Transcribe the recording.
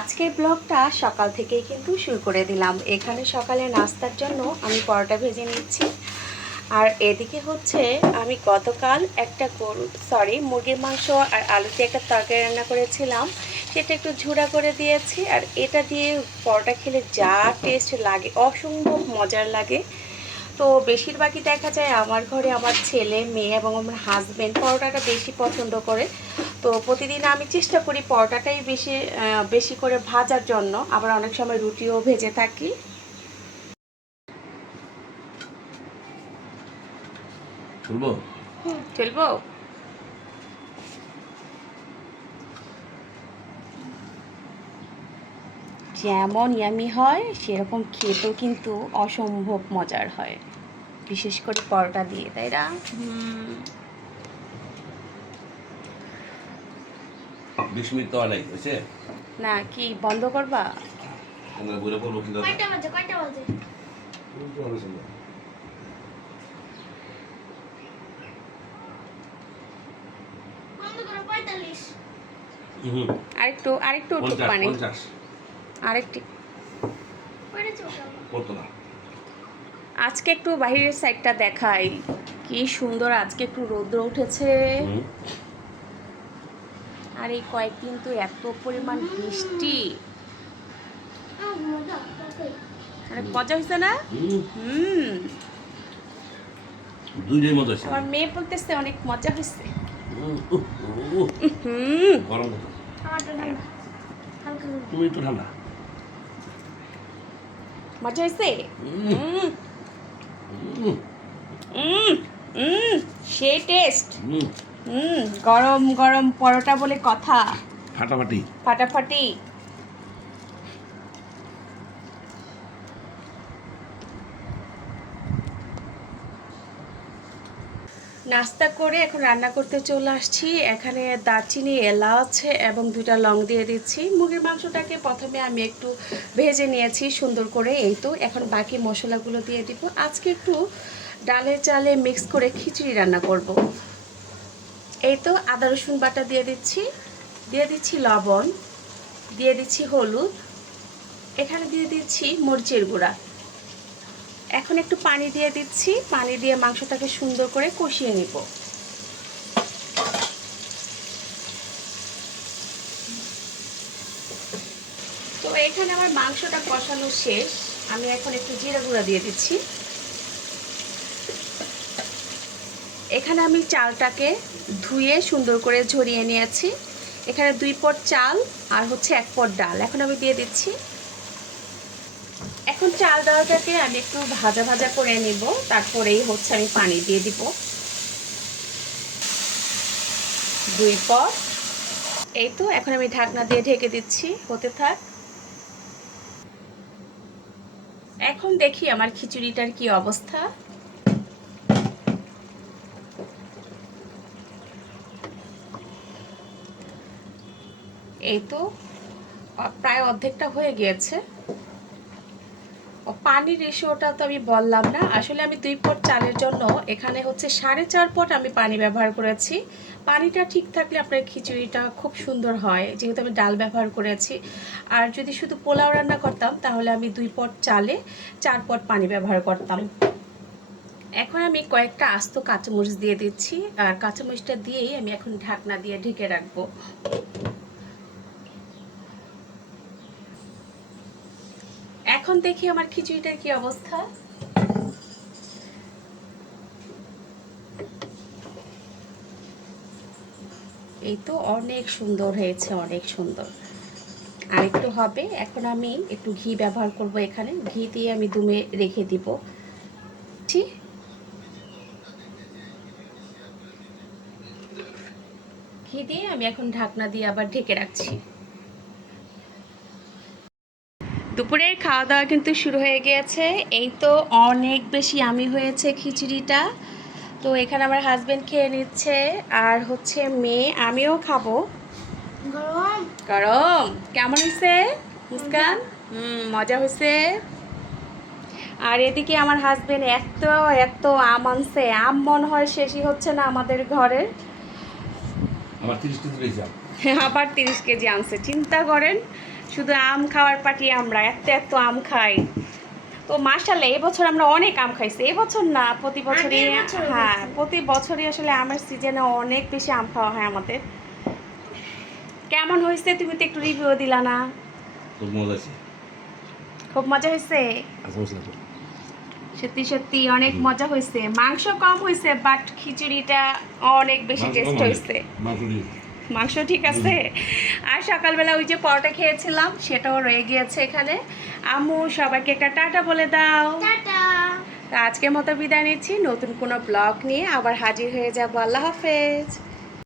আজকের ব্লগটা সকাল থেকেই কিন্তু শুরু করে দিলাম। এখানে সকালে নাস্তার জন্য আমি পরোটা ভেজে নিচ্ছি। আর এদিকে হচ্ছে আমি গতকাল একটা মুরগির মাংস আর আলু দিয়ে একটা তরকারি রান্না করেছিলাম, সেটা একটু ঝুড়া করে দিয়েছি। আর এটা দিয়ে পরোটা খেলে যা টেস্ট লাগে, অসম্ভব মজার লাগে। তো বেশিরভাগই দেখা যায় আমার ঘরে আমার ছেলে মেয়ে এবং আমার হাজব্যান্ড পরোটাটা বেশি পছন্দ করে। তো প্রতিদিন আমি চেষ্টা করি পরোটাটাই বেশি করে ভাজার জন্য, আবার অনেক সময় রুটিও ভেজে থাকি। চলবো। যেমন ইয়ামি হয় সেরকম খেতেও কিন্তু অসম্ভব মজার হয়, বিশেষ করে পরোটা দিয়ে, তাই না? 20 মিনিট তো অনেক হয়েছে না, কি বন্ধ করবা? আমরা বলে করবো কিন্তু কয়টা বাজে বন্ধ করো 45। আরেকটু উঠুক পানি, 50 আরেকটি। কয়টা চলছে করতো না। আজকে একটু বাইরের সাইডটা দেখাই, কি সুন্দর আজকে একটু রৌদ্র উঠেছে। আর এই কয়েকদিন তো এত পরিমাণ বৃষ্টি, অনেক মজা হয়েছে না? দুইটাই মজা আছে। আমার মেয়ে বলতেছে অনেক মজা হয়েছে। গরম কথা। আমারটা ঠান্ডা হালকা তুমি একটু ঠান্ডা। মজা হয়েছে। সেই টেস্ট। গরম গরম পরোটা বলে কথা, ফাটাফাটি। ফাটাফাটি। নাস্তা করে এখন রান্না করতে চলে আসছি। এখানে দারচিনি, এলাচ এবং 2টা লং দিয়ে দিচ্ছি। মুরগির মাংসটাকে প্রথমে আমি একটু ভেজে নিয়েছি সুন্দর করে। এই তো এখন বাকি মশলাগুলো দিয়ে দিব। আজকে একটু ডালে চালে মিক্স করে খিচুড়ি রান্না করব। এই তো আদা রসুন বাটা দিয়ে দিচ্ছি লবণ, দিয়ে দিচ্ছি হলুদ, এখানে দিয়ে দিচ্ছি মরিচের গুঁড়া। এখন একটু পানি দিয়ে দিচ্ছি, পানি দিয়ে মাংসটাকে সুন্দর করে কষিয়ে নিব। তো এখানে আমার মাংসটা কষানো শেষ, আমি এখন একটু জিরা গুঁড়া দিয়ে দিচ্ছি। এখানে আমি চালটাকে ধুয়ে সুন্দর করে ঝরিয়ে নিয়েছি। এখানে 2 পট চাল আর হচ্ছে 1 পট ডাল এখন আমি দিয়ে দিচ্ছি। এখন চাল ডালটাকে আমি একটু ভাজা ভাজা করে নিব, তারপরেই হচ্ছে আমি পানি দিয়ে দিব 2 পট। এই তো এখন আমি ঢাকনা দিয়ে ঢেকে দিচ্ছি, হতে থাক। এখন দেখি আমার খিচুড়িটার কি অবস্থা। এই তো প্রায় অর্ধেকটা হয়ে গিয়েছে। পানির রেশিওটা তো আমি বললাম না, আসলে আমি 2 পট চালের জন্য এখানে হচ্ছে 4.5 পট আমি পানি ব্যবহার করেছি। পানিটা ঠিক থাকলে আপনার খিচুড়িটা খুব সুন্দর হয়, যেহেতু আমি ডাল ব্যবহার করেছি। আর যদি শুধু পোলাও রান্না করতাম তাহলে আমি 2 পট চালে 4 পট পানি ব্যবহার করতাম। এখন আমি কয়েকটা আস্ত কাঁচামরিচ দিয়ে দিচ্ছি, আর কাঁচামরিচটা দিয়েই আমি এখন ঢাকনা দিয়ে ঢেকে রাখবো। এখন দেখি আমার খিচুড়িটার কি অবস্থা। এই তো অনেক সুন্দর হয়েছে, অনেক সুন্দর। আর একটু হবে, এখন আমি একটু ঘি ব্যবহার করব। এখানে ঘি দিয়ে আমি দমে রেখে দিব। ঠিক, ঘি দিয়ে আমি এখন ঢাকনা দিয়ে আবার ঢেকে রাখছি। দুপুরের খাওয়া দাওয়া কিন্তু শুরু হয়ে গিয়েছে। এই তো অনেক বেশি আমি হয়েছে খিচুড়িটা। তো এখানে আমার হাজবেন্ড খেয়ে নিচ্ছে, আর হচ্ছে মেয়ে, আমিও খাবো। গরম গরম কেমন হয়েছে মুস্কান? মজা হয়েছে। আর এদিকে আমার হাজবেন্ড এত এত আম আনছে, আম মনে হয় শেষই হচ্ছে না আমাদের ঘরের। আমার 30 কেজি রয়েছে। আবার 30 কেজি আনছে, চিন্তা করেন। শুধু আম খাওয়ার পার্টি আমরা, এত এত আম খাই। তো মাশাআল্লাহ এবছর আমরা অনেক আম খাইছি, এবছর না প্রতি বছরই। আগের বছরও হ্যাঁ, খাইছি। প্রতি বছরই আসলে আমের সিজনে অনেক বেশি আম খাওয়া হয় আমাদের। কেমন হয়েছে তুমি তো একটু রিভিউ দিলা না? খুব মজা আছে। খুব মজা হয়েছে, আচ্ছা বুঝলাম তো। সত্যি সত্যি অনেক মজা হয়েছে। মাংস কম হয়েছে বাট খিচুড়িটা অনেক বেশি মাংস টেস্ট কম হয়েছে। মাংস দিয়ে। মাংস ঠিক আছে। আর সকালবেলা ওই যে পরোটা খেয়েছিলাম সেটাও রয়ে গিয়েছে এখানে। আম্মু সবাইকে একটা টাটা বলে দাও। টাটা। তো আজকের মতো বিদায় নিচ্ছি, নতুন কোনো ব্লগ নিয়ে আবার হাজির হয়ে যাবো। আল্লাহ হাফেজ।